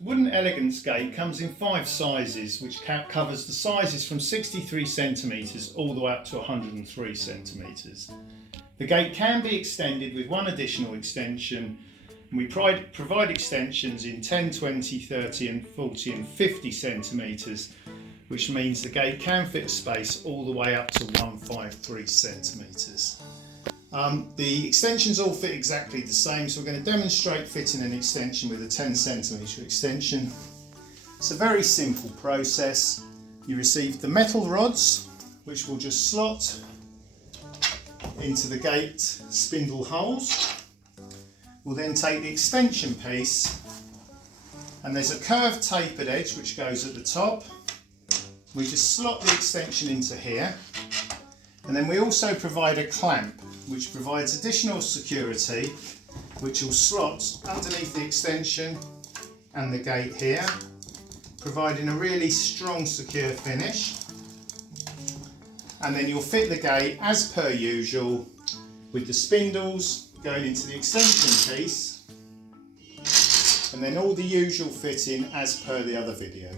Wooden Elegance Gate comes in 5 sizes, which covers the sizes from 63 centimetres all the way up to 103 centimetres. The gate can be extended with one additional extension, and we provide extensions in 10, 20, 30 and 40 and 50 centimetres, which means the gate can fit a space all the way up to 153 centimetres. The extensions all fit exactly the same, so we're going to demonstrate fitting an extension with a 10 centimetre extension. It's a very simple process. You receive the metal rods, which will just slot into the gate spindle holes. We'll then take the extension piece, and there's a curved tapered edge which goes at the top. We just slot the extension into here, and then we also provide a clamp which provides additional security, which will slot underneath the extension and the gate here, providing a really strong secure finish. And then you'll fit the gate as per usual, with the spindles going into the extension piece, and then all the usual fitting as per the other video.